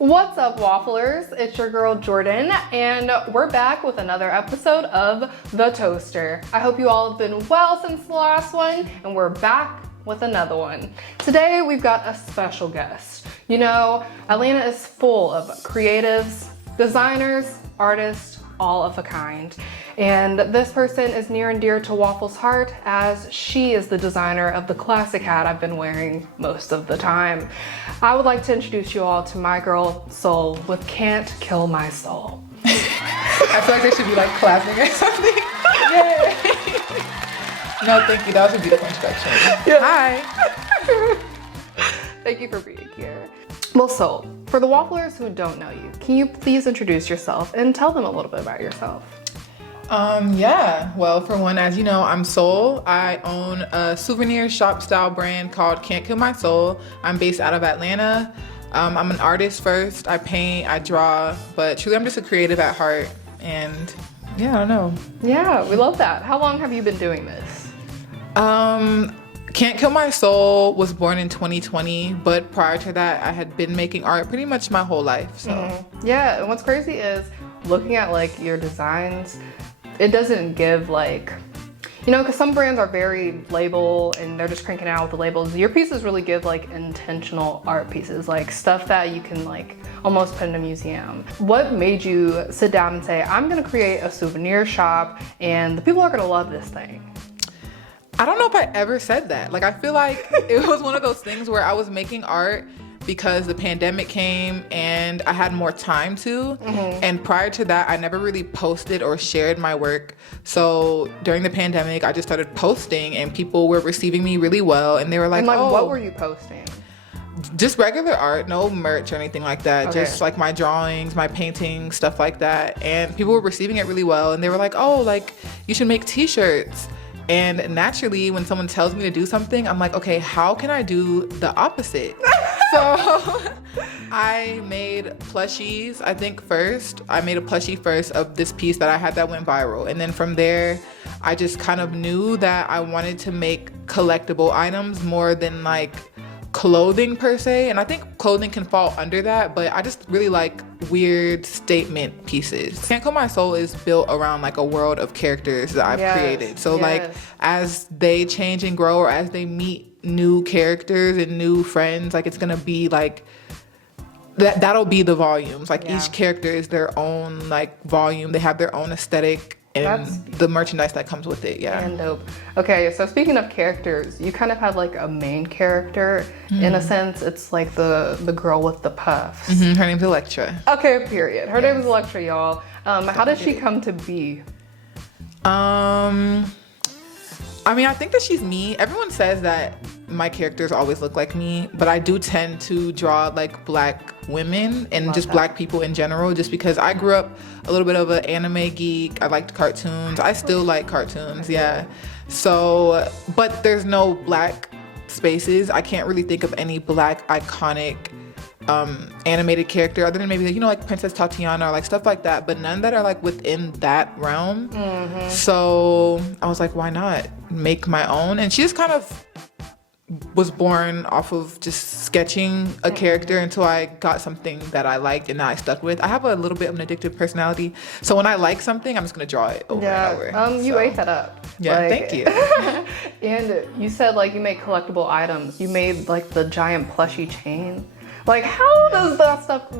What's up, Wafflers? It's your girl Jordyn, and we're back with another episode of The Toaster. I hope you all have been well since the last one, and we're back with another one. Today, we've got a special guest. You know, Atlanta is full of creatives, designers, artists, all of a kind. And this person is near and dear to Waffle's heart, as she is the designer of the classic hat I've been wearing most of the time. I would like to introduce you all to my girl, Soul, with Can't Kill My Soul. I feel like there should be like clapping or something. Yay! No, thank you. That was a beautiful introduction. Yeah. Hi. Thank you for being here. Well, Soul, for the Wafflers who don't know you, can you please introduce yourself and tell them a little bit about yourself? Yeah. Well, for one, as you know, I'm Soul. I own a souvenir shop style brand called Can't Kill My Soul. I'm based out of Atlanta. I'm an artist first. I paint, I draw, but truly I'm just a creative at heart. And yeah, I don't know. Yeah, we love that. How long have you been doing this? Can't Kill My Soul was born in 2020, but prior to that, I had been making art pretty much my whole life. So Yeah, and what's crazy is looking at like your designs, it doesn't give like, you know, because some brands are very label and they're just cranking out with the labels. Your pieces really give like intentional art pieces, like stuff that you can like almost put in a museum. What made you sit down and say, I'm gonna create a souvenir shop and the people are gonna love this thing? I don't know if I ever said that. Like, I feel like it was one of those things where I was making art because the pandemic came and I had more time to. And prior to that, I never really posted or shared my work. So during the pandemic, I just started posting and people were receiving me really well. And they were like, oh, what were you posting? Just regular art, no merch or anything like that. Okay. Just like my drawings, my paintings, stuff like that. And people were receiving it really well. And they were like, oh, like you should make t-shirts. And naturally, when someone tells me to do something, I'm like, okay, how can I do the opposite? So I made plushies, I think first. I made a plushie first of this piece that I had that went viral. And then from there, I just kind of knew that I wanted to make collectible items more than like clothing per se. And I think clothing can fall under that, but I just really like weird statement pieces. Can't Kill My Soul is built around like a world of characters that I've created. So like as they change and grow, or as they meet new characters and new friends, like it's gonna be like that'll be the volumes. Like each character is their own like volume. They have their own aesthetic and the merchandise that comes with it. And dope. Okay, so speaking of characters, you kind of have like a main character in a sense. It's like the girl with the puffs. Her name's Electra. Okay, period. Her name is Electra, y'all. How did she come to be? I mean, I think that she's me. Everyone says that my characters always look like me, but I do tend to draw like Black women and just Black people in general, just because I grew up a little bit of an anime geek. I liked cartoons. I still like cartoons, yeah. So, but there's no Black spaces. I can't really think of any Black iconic animated character other than maybe, you know, like Princess Tatiana or like stuff like that, but none that are like within that realm. So I was like, why not make my own? And she just kind of was born off of just sketching a character until I got something that I liked and that I stuck with. I have a little bit of an addictive personality, so when I like something, I'm just gonna draw it over and over. You ate that up. Yeah, like, thank you. And you said like you make collectible items. You made like the giant plushie chain. Like, how does that stuff,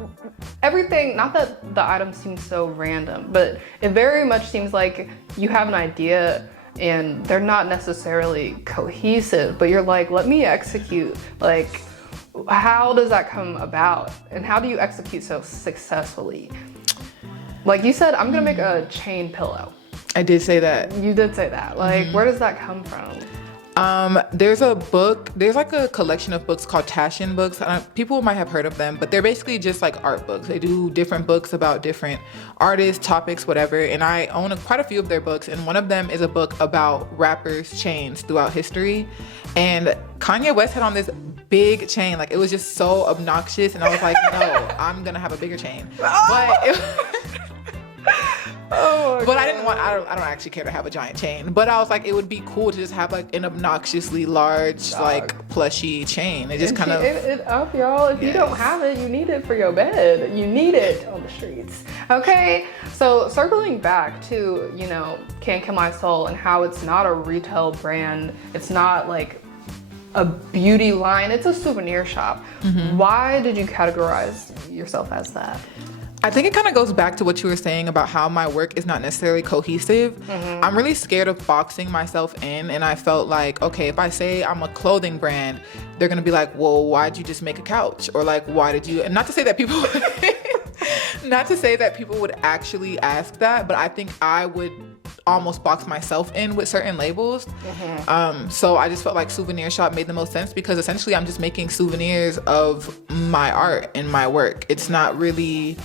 everything, not that the items seem so random, but it very much seems like you have an idea and they're not necessarily cohesive, but you're like, let me execute. Like, how does that come about? And how do you execute so successfully? Like you said, I'm gonna make a chain pillow. I did say that. You did say that. Like, where does that come from? There's a book, there's like a collection of books called Tashin books. People might have heard of them, but they're basically just like art books. They do different books about different artists, topics, whatever. And I own quite a few of their books. And one of them is a book about rappers' chains throughout history. And Kanye West had on this big chain. Like, it was just so obnoxious. And I was like, no, I'm gonna have a bigger chain. But Oh my But I didn't want, I don't actually care to have a giant chain. But I was like, it would be cool to just have like an obnoxiously large, like plushy chain. It just kind of. It up, y'all. If you don't have it, you need it for your bed. You need it on the streets. Okay, so circling back to, you know, Can't Kill My Soul and how it's not a retail brand. It's not like a beauty line. It's a souvenir shop. Why did you categorize yourself as that? I think it kind of goes back to what you were saying about how my work is not necessarily cohesive. I'm really scared of boxing myself in, and I felt like, okay, if I say I'm a clothing brand, they're gonna be like, well, why'd you just make a couch? Or like, why did you, and not to say that people would actually ask that, but I think I would almost box myself in with certain labels. So I just felt like souvenir shop made the most sense, because essentially I'm just making souvenirs of my art and my work. It's not really,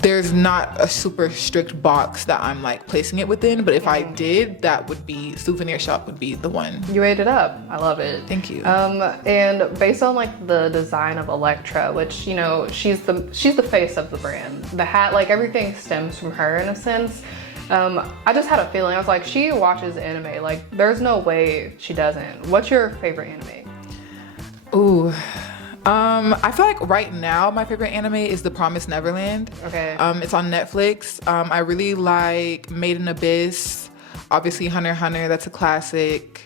there's not a super strict box that I'm like placing it within, but if I did, that would be, souvenir shop would be the one. You ate it up. I love it. Thank you. And based on like the design of Electra, which, you know, she's the face of the brand. The hat, like everything stems from her in a sense. I just had a feeling. I was like, she watches anime. Like, there's no way she doesn't. What's your favorite anime? Ooh. I feel like right now my favorite anime is The Promised Neverland. Okay. It's on Netflix. I really like Made in Abyss. Obviously Hunter x Hunter, that's a classic.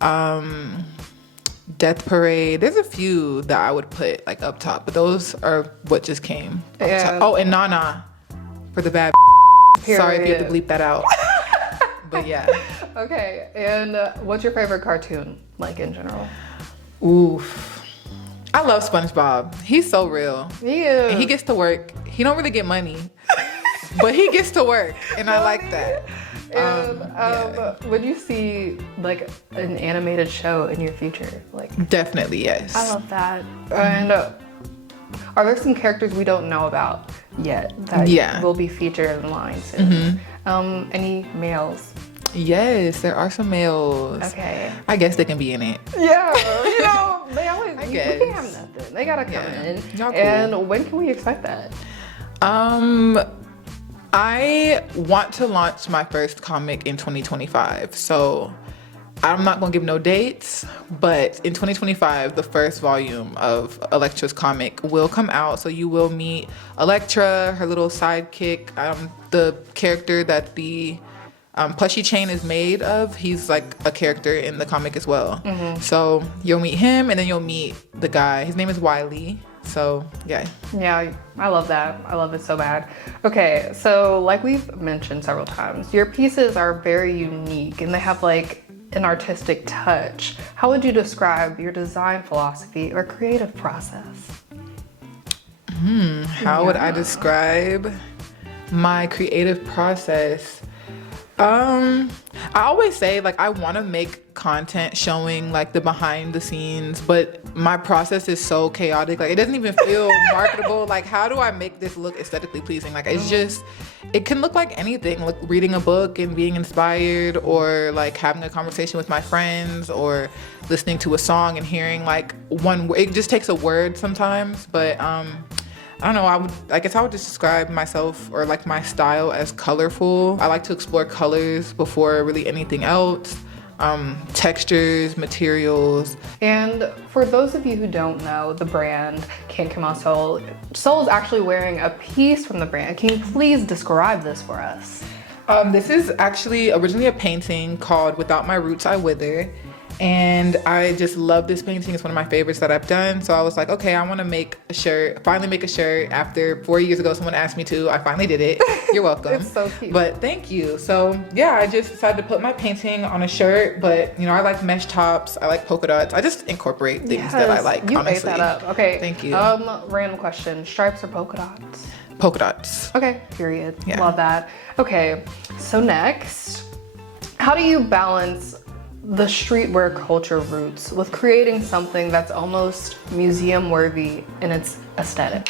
Death Parade. There's a few that I would put like up top, but those are what just came up top. Oh, and Nana for the bad. Period. Sorry if you have to bleep that out. But yeah. Okay, and what's your favorite cartoon, like in general? Oof. I love SpongeBob. He's so real. Yeah. And he gets to work. He don't really get money, but he gets to work, and I like that. And would you see like an animated show in your future? Like, definitely, yes. I love that. And are there some characters we don't know about yet that will be featured in line soon? Any males? Yes, there are some males. Okay. I guess they can be in it. Yeah, you know, they always, I you guess. can't have nothing. They gotta come in. Y'all cool. And when can we expect that? I want to launch my first comic in 2025. So I'm not gonna give no dates, but in 2025, the first volume of Electra's comic will come out. So you will meet Electra, her little sidekick, the character that the plushie chain is made of. He's like a character in the comic as well. So you'll meet him, and then you'll meet the guy. His name is Wiley. So yeah. Yeah, I love that. I love it so bad. Okay, so like we've mentioned several times, your pieces are very unique and they have like an artistic touch. How would you describe your design philosophy or creative process? How would I describe my creative process? I always say like I want to make content showing like the behind the scenes, but my process is so chaotic. Like it doesn't even feel marketable. Like how do I make this look aesthetically pleasing? Like it's just, it can look like anything, like reading a book and being inspired, or like having a conversation with my friends, or listening to a song and hearing like one word. It just takes a word sometimes, but I don't know, I guess I would just describe myself or like my style as colorful. I like to explore colors before really anything else. Textures, materials. And for those of you who don't know the brand Can't Kill My Soul, Soul is actually wearing a piece from the brand. Can you please describe this for us? This is actually originally a painting called Without My Roots I Wither. And I just love this painting. It's one of my favorites that I've done. So I was like, okay, I want to make a shirt, finally make a shirt. After 4 years ago, someone asked me to. I finally did it. You're welcome. It's so cute. But thank you. So yeah, I just decided to put my painting on a shirt. But you know, I like mesh tops. I like polka dots. I just incorporate things that I like, you honestly. ate that up. Okay. Thank you. Random question. Stripes or polka dots? Polka dots. Okay, period. Yeah. Love that. Okay, so next, how do you balance the streetwear culture roots with creating something that's almost museum worthy in its aesthetic?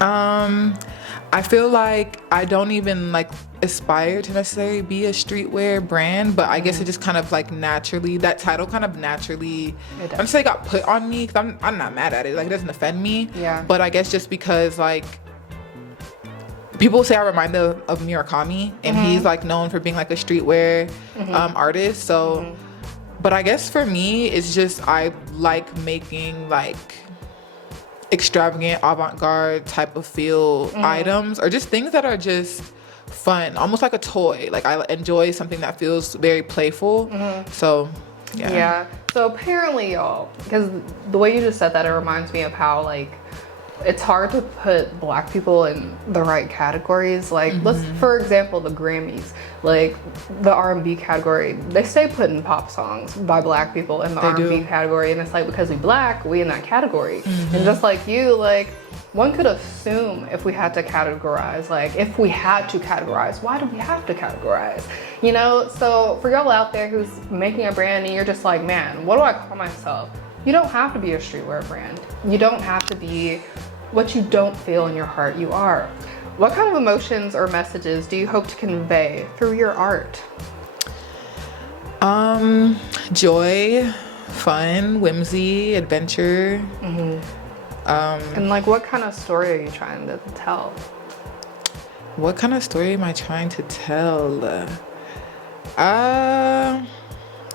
I feel like I don't even like aspire to necessarily be a streetwear brand, but I guess it just kind of like naturally, that title kind of naturally, I'm just saying, got put on me, because I'm not mad at it. Like it doesn't offend me. Yeah. But I guess just because like people say I remind them of Murakami, and he's like known for being like a streetwear artist. So, but I guess for me, it's just I like making like extravagant avant-garde type of feel items, or just things that are just fun, almost like a toy. Like I enjoy something that feels very playful. So yeah. So apparently, y'all, because the way you just said that, it reminds me of how like it's hard to put Black people in the right categories. Like let's, for example, the Grammys, like the R&B category, they stay putting pop songs by Black people in the R&B category, and it's like because we Black, we in that category. And just like you, like one could assume if we had to categorize, like if we had to categorize, why do we have to categorize? You know, so for y'all out there who's making a brand and you're just like, man, what do I call myself? You don't have to be a streetwear brand. You don't have to be what you don't feel in your heart you are. What kind of emotions or messages do you hope to convey through your art? Joy, fun, whimsy, adventure. And like what kind of story are you trying to tell? What kind of story am I trying to tell?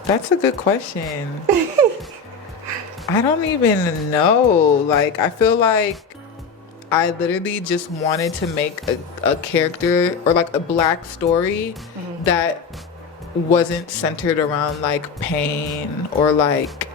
That's a good question. I don't even know. Like, I feel like I literally just wanted to make a character or like a Black story that wasn't centered around like pain or like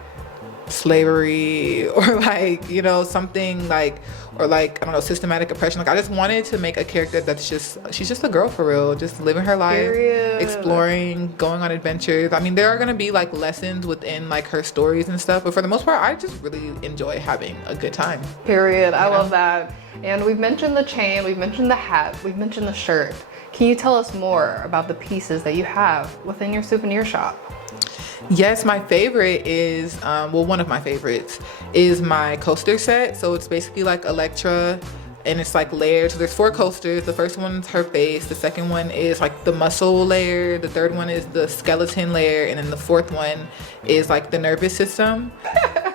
slavery or like, you know, something like, or like, I don't know, systematic oppression. Like I just wanted to make a character that's just, she's just a girl for real, just living her life, exploring, going on adventures. I mean, there are gonna be like lessons within like her stories and stuff, but for the most part, I just really enjoy having a good time. Period. I love that. And we've mentioned the chain, we've mentioned the hat, we've mentioned the shirt. Can you tell us more about the pieces that you have within your souvenir shop? Yes, my favorite is, well, one of my favorites is my coaster set. So it's basically like Electra, and it's like layered. So there's 4 coasters. The first one's her face. The second one is like the muscle layer. The third one is the skeleton layer. And then the fourth one is like the nervous system.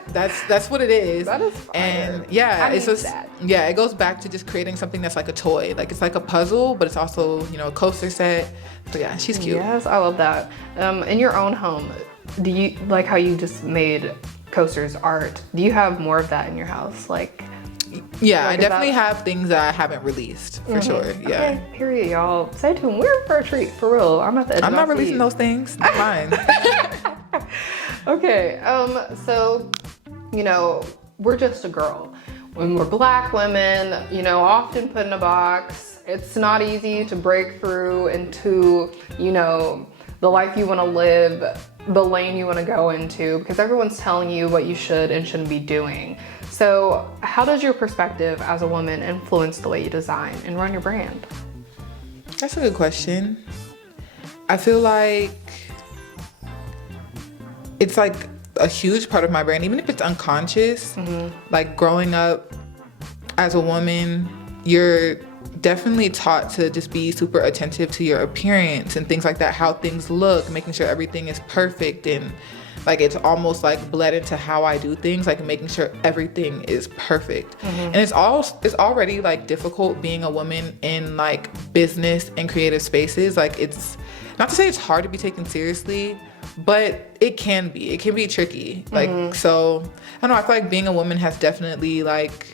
That's what it is. That is fire. And yeah, it's just, yeah, it goes back to just creating something that's like a toy. Like it's like a puzzle, but it's also, you know, a coaster set. So yeah, she's cute. Yes, I love that. In your own home, do you like how you just made coasters art? Do you have more of that in your house? Like, yeah, I definitely have things that I haven't released for sure. Yeah. Okay, period, y'all. Stay tuned. We're for a treat, for real. I'm at the edge I'm of not my releasing seat. those things. They're mine. Okay. So, you know, we're just a girl. When we're Black women, you know, often put in a box. It's not easy to break through into, you know, the life you want to live, the lane you want to go into, because everyone's telling you what you should and shouldn't be doing. So how does your perspective as a woman influence the way you design and run your brand? That's a good question. I feel like it's like a huge part of my brand, even if it's unconscious. Like growing up as a woman, you're definitely taught to just be super attentive to your appearance and things like that, how things look, making sure everything is perfect, and like it's almost like bled into how I do things, like making sure everything is perfect. And it's already like difficult being a woman in like business and creative spaces. Like it's not to say it's hard to be taken seriously, but it can be tricky. Like, so I don't know, I feel like being a woman has definitely like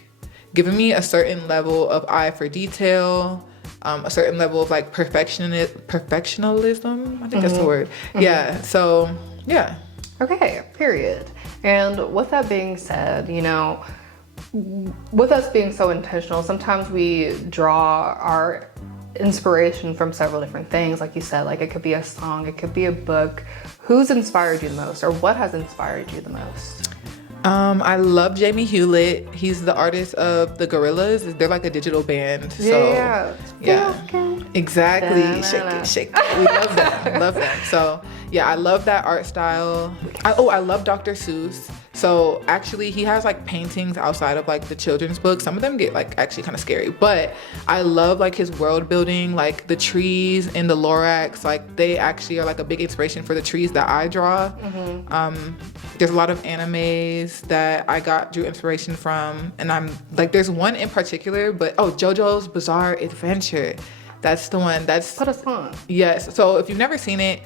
given me a certain level of eye for detail, a certain level of like perfectionism. I think that's the word. Yeah. So yeah. Okay, period. And with that being said, you know, with us being so intentional, sometimes we draw our inspiration from several different things. Like you said, like it could be a song, it could be a book. Who's inspired you the most, or what has inspired you the most? I love Jamie Hewlett. He's the artist of the Gorillas. They're like a digital band. So yeah. Exactly. Shake it. We love them. Love them. So yeah, I love that art style. I love Dr. Seuss. So actually he has like paintings outside of like the children's books. Some of them get like actually kind of scary, but I love like his world building, like the trees in the Lorax, like they actually are like a big inspiration for the trees that I draw. There's a lot of animes that I drew inspiration from, and I'm like, there's one in particular, but JoJo's Bizarre Adventure. That's the one. That's Put us on. Yes. So if you've never seen it,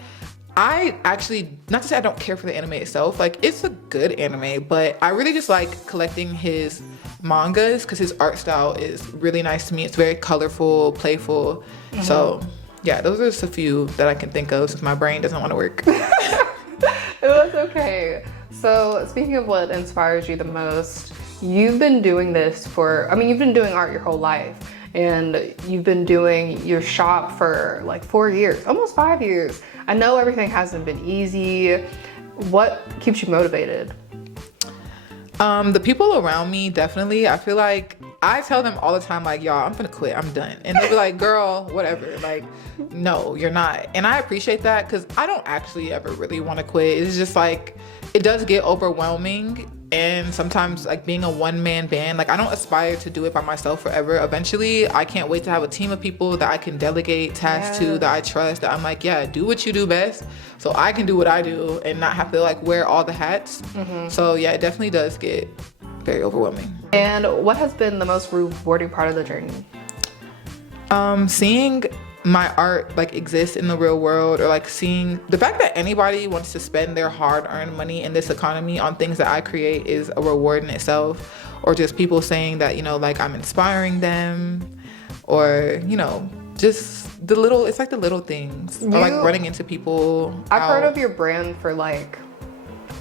I actually, not to say I don't care for the anime itself, like it's a good anime, but I really just like collecting his mangas because his art style is really nice to me. It's very colorful, playful. So yeah, those are just a few that I can think of since my brain doesn't want to work. That's okay. So speaking of what inspires you the most, you've been doing this you've been doing art your whole life, and you've been doing your shop for like 4 years, almost 5 years. I know everything hasn't been easy. What keeps you motivated? The people around me, definitely. I feel like I tell them all the time, like, y'all, I'm gonna quit, I'm done. And they'll be like, girl, whatever. Like, no, you're not. And I appreciate that because I don't actually ever really want to quit. It's just like, it does get overwhelming. And sometimes like being a one-man band, like I don't aspire to do it by myself forever. Eventually, I can't wait to have a team of people that I can delegate tasks to, that I trust, that I'm like, yeah, do what you do best so I can do what I do and not have to like wear all the hats. So yeah, it definitely does get very overwhelming. And what has been the most rewarding part of the journey? Seeing my art like exist in the real world, or like seeing the fact that anybody wants to spend their hard-earned money in this economy on things that I create is a reward in itself. Or just people saying that, you know, like I'm inspiring them, or, you know, just it's like the little things, or like running into people. I've heard of your brand for like,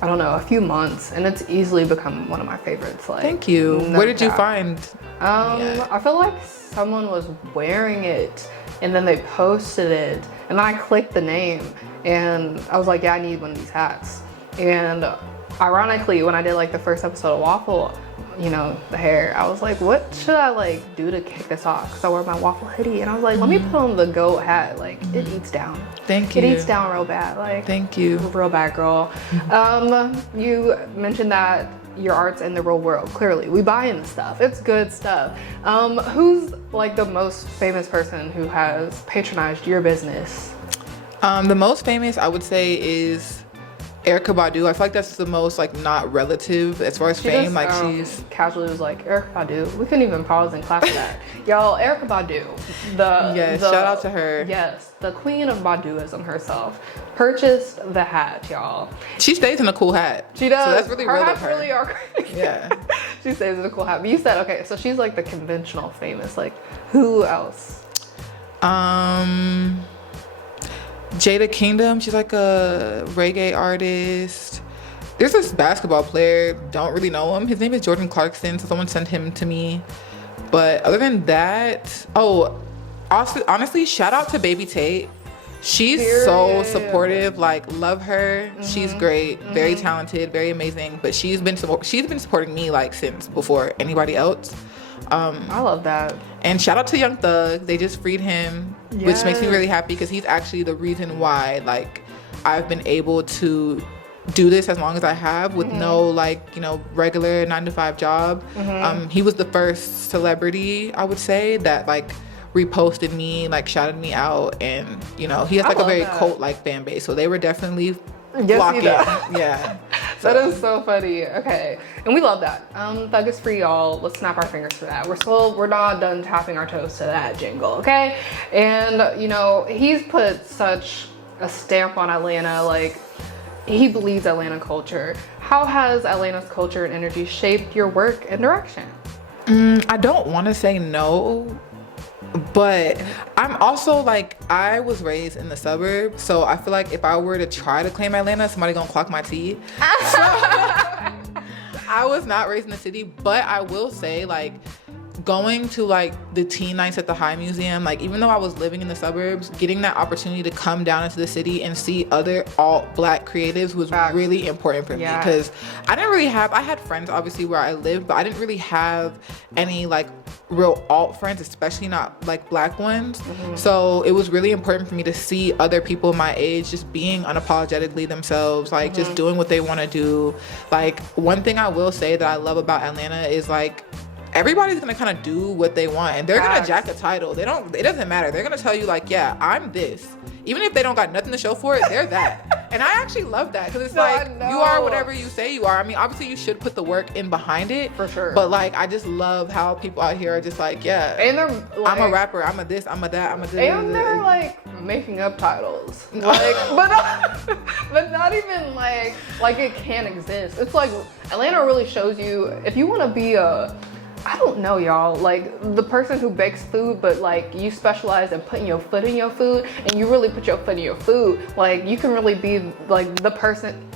I don't know, a few months, and it's easily become one of my favorites. Like, thank you. Where did you find? I feel like someone was wearing it and then they posted it, and then I clicked the name and I was like, yeah, I need one of these hats. And ironically, when I did like the first episode of Waffle, you know, the hair, I was like, what should I like do to kick this off? Because I wear my Waffle hoodie, and I was like, let me put on the goat hat. Like, it eats down. Thank you. It eats down real bad. Like, thank you. Real bad, girl. You mentioned that your art's in the real world. Clearly, we buy in stuff. It's good stuff. Who's like the most famous person who has patronized your business? The most famous, I would say, is Erykah Badu. I feel like that's the most like not relative as far as fame. Just, like she's casually was like, Erykah Badu. We couldn't even pause and clap for that. Y'all, Erykah Badu. Shout out to her. Yes, the queen of Baduism herself purchased the hat, y'all. She stays in a cool hat. She does. So that's really real of her. Really are crazy. Yeah. She stays in a cool hat. But you said, okay, so she's like the conventional famous. Like, who else? Jada Kingdom, she's like a reggae artist. There's this basketball player, don't really know him. His name is Jordyn Clarkson, so someone sent him to me. But other than that, honestly, shout out to Baby Tate. She's so supportive, like love her. She's great, very talented, very amazing. But she's been supporting me like since before anybody else. I love that. And shout out to Young Thug. They just freed him, which makes me really happy because he's actually the reason why like I've been able to do this as long as I have with no like, you know, regular 9-to-5 job. He was the first celebrity, I would say, that like reposted me, like shouted me out, and you know, he has like a very cult-like fan base, so they were definitely flocking. Yeah. That is so funny. Okay, and we love that. Thug is free, y'all. Let's snap our fingers for that. We're not done tapping our toes to that jingle, okay? And you know, he's put such a stamp on Atlanta. Like, he believes Atlanta culture. How has Atlanta's culture and energy shaped your work and direction? I don't want to say no, but I'm also like, I was raised in the suburbs, so I feel like if I were to try to claim Atlanta, somebody gonna clock my teeth. So, I was not raised in the city, but I will say, like, going to like the teen nights at the High Museum, like even though I was living in the suburbs, getting that opportunity to come down into the city and see other alt Black creatives was really important for me, because I had friends obviously where I lived, but I didn't really have any like real alt friends, especially not like Black ones. So it was really important for me to see other people my age just being unapologetically themselves, like just doing what they want to do. Like, one thing I will say that I love about Atlanta is like everybody's gonna kind of do what they want, and they're gonna jack a title. It doesn't matter. They're gonna tell you like, yeah, I'm this, even if they don't got nothing to show for it. They're that. And I actually love that, because it's like, you are whatever you say you are. I mean, obviously you should put the work in behind it, for sure, but like I just love how people out here are just like, yeah, and they're like, I'm a rapper, I'm a this, I'm a that, I'm a this, and they're like making up titles, like but not even like it can't exist. It's like Atlanta really shows you, if you want to be I don't know, y'all, like the person who bakes food, but like you specialize in putting your foot in your food, and you really put your foot in your food, like you can really be like the person.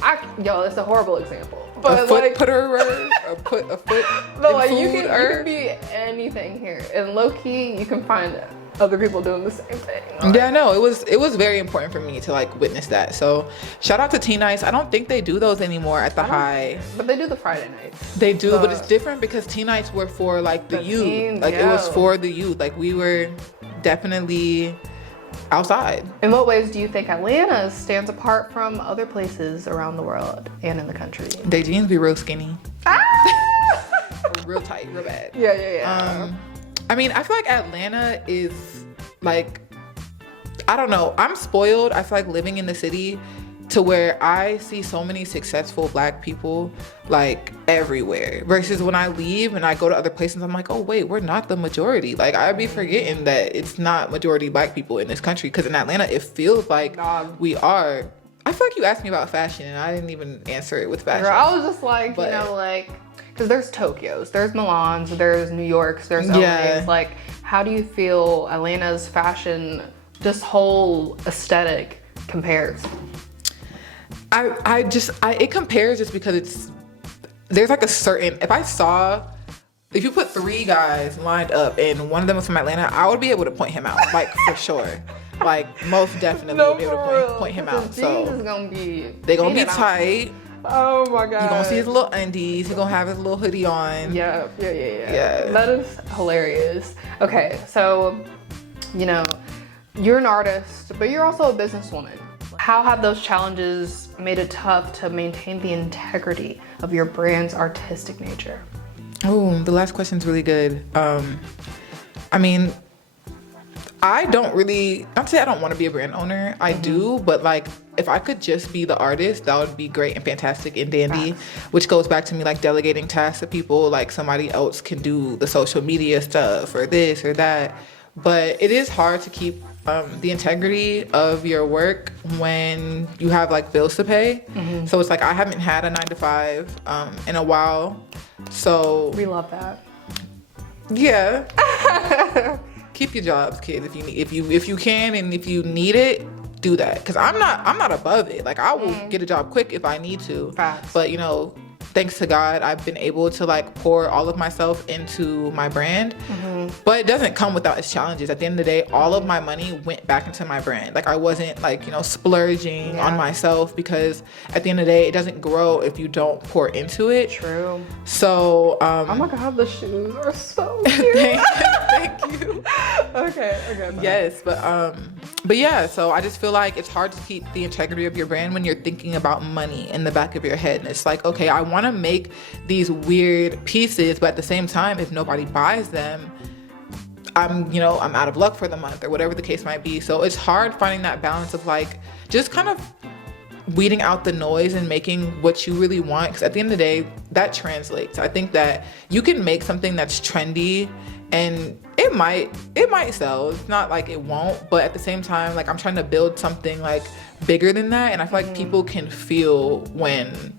Yo, it's a horrible example, but a foot like putter, or put a foot but in like food, you can be anything here, and low key you can find other people doing the same thing. Like, yeah, no, it was very important for me to like witness that. So shout out to Teen Nights. I don't think they do those anymore at the High, but they do the Friday nights. They do, but it's different because Teen Nights were for like the youth. Teens, like it was for the youth. Like we were definitely outside. In what ways do you think Atlanta stands apart from other places around the world and in the country? They jeans be real skinny. Real tight, real bad. Yeah. I mean, I feel like Atlanta is like, I don't know, I'm spoiled. I feel like living in the city to where I see so many successful Black people like everywhere, versus when I leave and I go to other places, I'm like, oh wait, we're not the majority. Like I'd be forgetting that it's not majority Black people in this country, because in Atlanta it feels like we are. I feel like you asked me about fashion and I didn't even answer it with fashion. Girl, I was just like, you know, like, because there's Tokyos, there's Milans, there's New Yorks, there's LAs. Like, how do you feel Atlanta's fashion, this whole aesthetic compares? It compares just because there's like a certain, if you put 3 guys lined up and one of them was from Atlanta, I would be able to point him out, like for sure. Like most definitely would be able to point him out. So is gonna be, they're gonna be tight. Oh my god. You're gonna see his little undies. He's gonna have his little hoodie on. Yeah. That is hilarious. Okay, so, you know, you're an artist, but you're also a businesswoman. How have those challenges made it tough to maintain the integrity of your brand's artistic nature? Oh, the last question's really good. I mean, not to say I don't want to be a brand owner. I do, but like if I could just be the artist, that would be great and fantastic and dandy, which goes back to me like delegating tasks to people, like somebody else can do the social media stuff or this or that. But it is hard to keep the integrity of your work when you have like bills to pay. So it's like I haven't had a 9-to-5 in a while. So we love that. Yeah. Keep your jobs, kids. If you can and if you need it, do that. Because I'm not above it. Like I will get a job quick if I need to. Facts. But you know, thanks to God, I've been able to like pour all of myself into my brand. But it doesn't come without its challenges. At the end of the day, all of my money went back into my brand. Like I wasn't like, you know, splurging on myself, because at the end of the day, it doesn't grow if you don't pour into it. True. So oh my god, the shoes are so cute. Thank you. Okay. Yes, but yeah, so I just feel like it's hard to keep the integrity of your brand when you're thinking about money in the back of your head. And it's like, okay, I want to make these weird pieces, but at the same time, if nobody buys them, I'm out of luck for the month or whatever the case might be. So it's hard finding that balance of like just kind of weeding out the noise and making what you really want, because at the end of the day, that translates. I think that you can make something that's trendy and it might sell. It's not like it won't, but at the same time, like I'm trying to build something like bigger than that, and I feel like people can feel when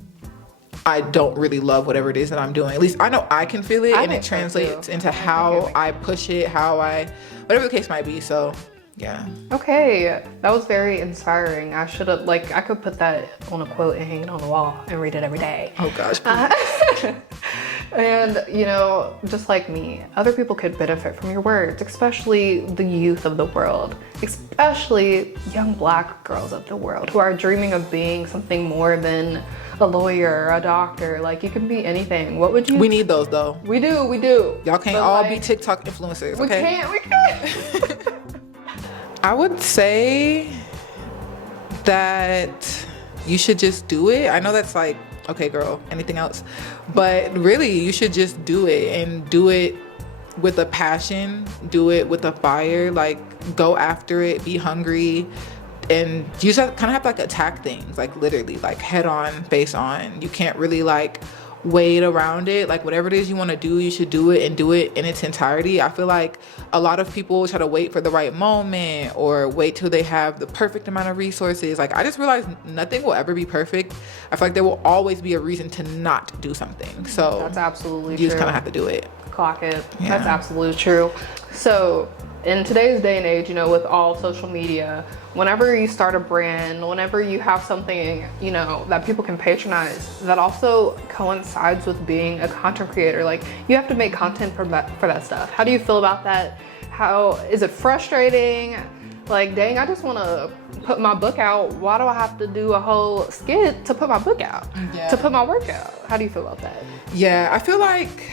I don't really love whatever it is that I'm doing. At least I know I can feel it, and it translates into how I push it, whatever the case might be. So yeah. Okay, that was very inspiring. I could put that on a quote and hang it on the wall and read it every day. Oh gosh. And, you know, just like me, other people could benefit from your words, especially the youth of the world, especially young Black girls of the world who are dreaming of being something more than a lawyer, a doctor. Like, you can be anything. What would you? We need those though. We do. Y'all can't But, all like, be TikTok influencers, We okay? can't. I would say that you should just do it. I know that's like, okay, girl, anything else? But really, you should just do it, and do it with a passion, do it with a fire, like go after it, be hungry. And you just kind of have to like attack things, like literally, like head on, face on. You can't really like wade around it. Like whatever it is you want to do, you should do it, and do it in its entirety. I feel like a lot of people try to wait for the right moment or wait till they have the perfect amount of resources. Like I just realized nothing will ever be perfect. I feel like there will always be a reason to not do something. So That's absolutely true. you just kind of have to do it. Clock it. Yeah. That's absolutely true. So in today's day and age, you know, with all social media, whenever you start a brand, whenever you have something, you know, that people can patronize, that also coincides with being a content creator. Like you have to make content for that stuff. How do you feel about that? How is it frustrating? Like, dang, I just want to put my book out. Why do I have to do a whole skit to put my book out? Yeah. To put my work out? How do you feel about that? Yeah, I feel like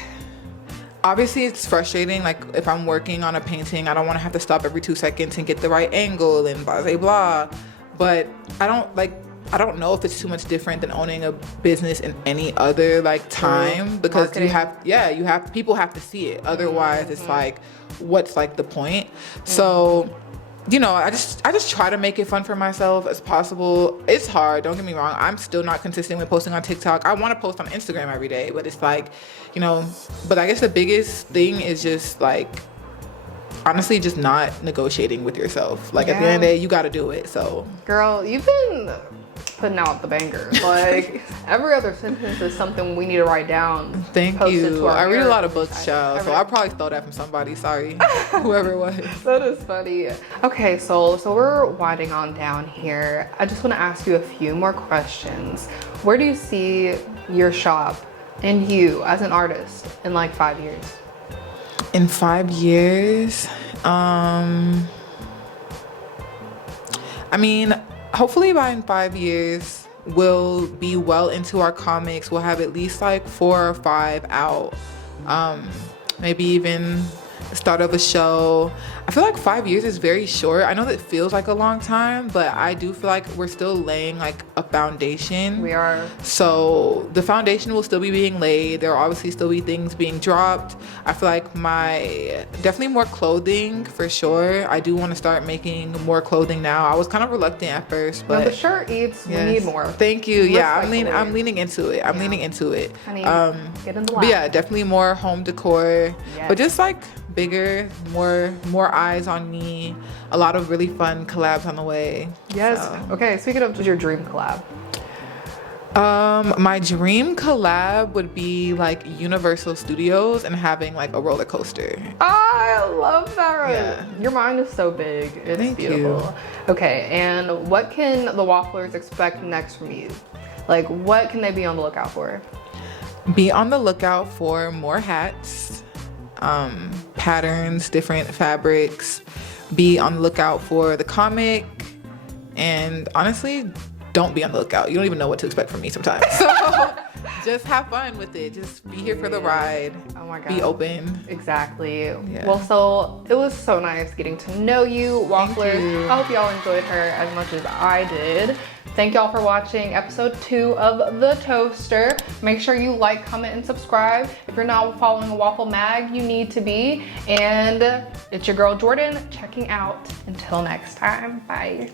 obviously it's frustrating. Like if I'm working on a painting, I don't want to have to stop every 2 seconds and get the right angle and blah blah blah. But I don't know if it's too much different than owning a business in any other like time, because Marketing. people have to see it. Otherwise it's like, what's like the point? So, you know, I just try to make it fun for myself as possible. It's hard, don't get me wrong. I'm still not consistent with posting on TikTok. I want to post on Instagram every day, but it's like, you know, but I guess the biggest thing is just like, honestly, just not negotiating with yourself. Like at the end of the day, you got to do it. So Girl, you've been putting out the bangers. Like every other sentence is something we need to write down. thank post it to you. our I read a mirror. lot of books, child, so I probably stole that from somebody. Sorry, whoever it was. That is funny. Okay, so we're winding on down here. I just want to ask you a few more questions. Where do you see your shop and you as an artist in like 5 years? In 5 years, I mean, hopefully in 5 years, we'll be well into our comics. We'll have at least like 4 or 5 out. Maybe even the start of a show. I feel like 5 years is very short. I know that feels like a long time, but I do feel like we're still laying like a foundation. We are. So the foundation will still be being laid. There will obviously still be things being dropped. I feel like definitely more clothing for sure. I do want to start making more clothing now. I was kind of reluctant at first, but No, the shirt eats. yes. We need more. Thank you. Yeah, I'm Respectfully. leaning into it. I'm leaning into it. Honey, get in the But lab. yeah, definitely more home decor. Yes. But just like bigger, more eyes on me. A lot of really fun collabs on the way. Yes. So. Okay, speaking of your dream collab. My dream collab would be like Universal Studios and having like a roller coaster. I love that. Yeah. Your mind is so big. It's Thank beautiful. Okay, and what can the Wafflers expect next from you? Like, what can they be on the lookout for? Be on the lookout for more hats, patterns, different fabrics. Be on the lookout for the comic, and honestly, don't be on the lookout. You don't even know what to expect from me sometimes. So just have fun with it. Just be here for the ride. Oh my God. Be open. Exactly. Yeah. Well, so it was so nice getting to know you, Wafflers. you. I hope y'all enjoyed her as much as I did. Thank y'all for watching episode 2 of The Toaster. Make sure you like, comment, and subscribe. If you're not following WAFFLE Mag, you need to be. And it's your girl Jordyn checking out. Until next time, bye.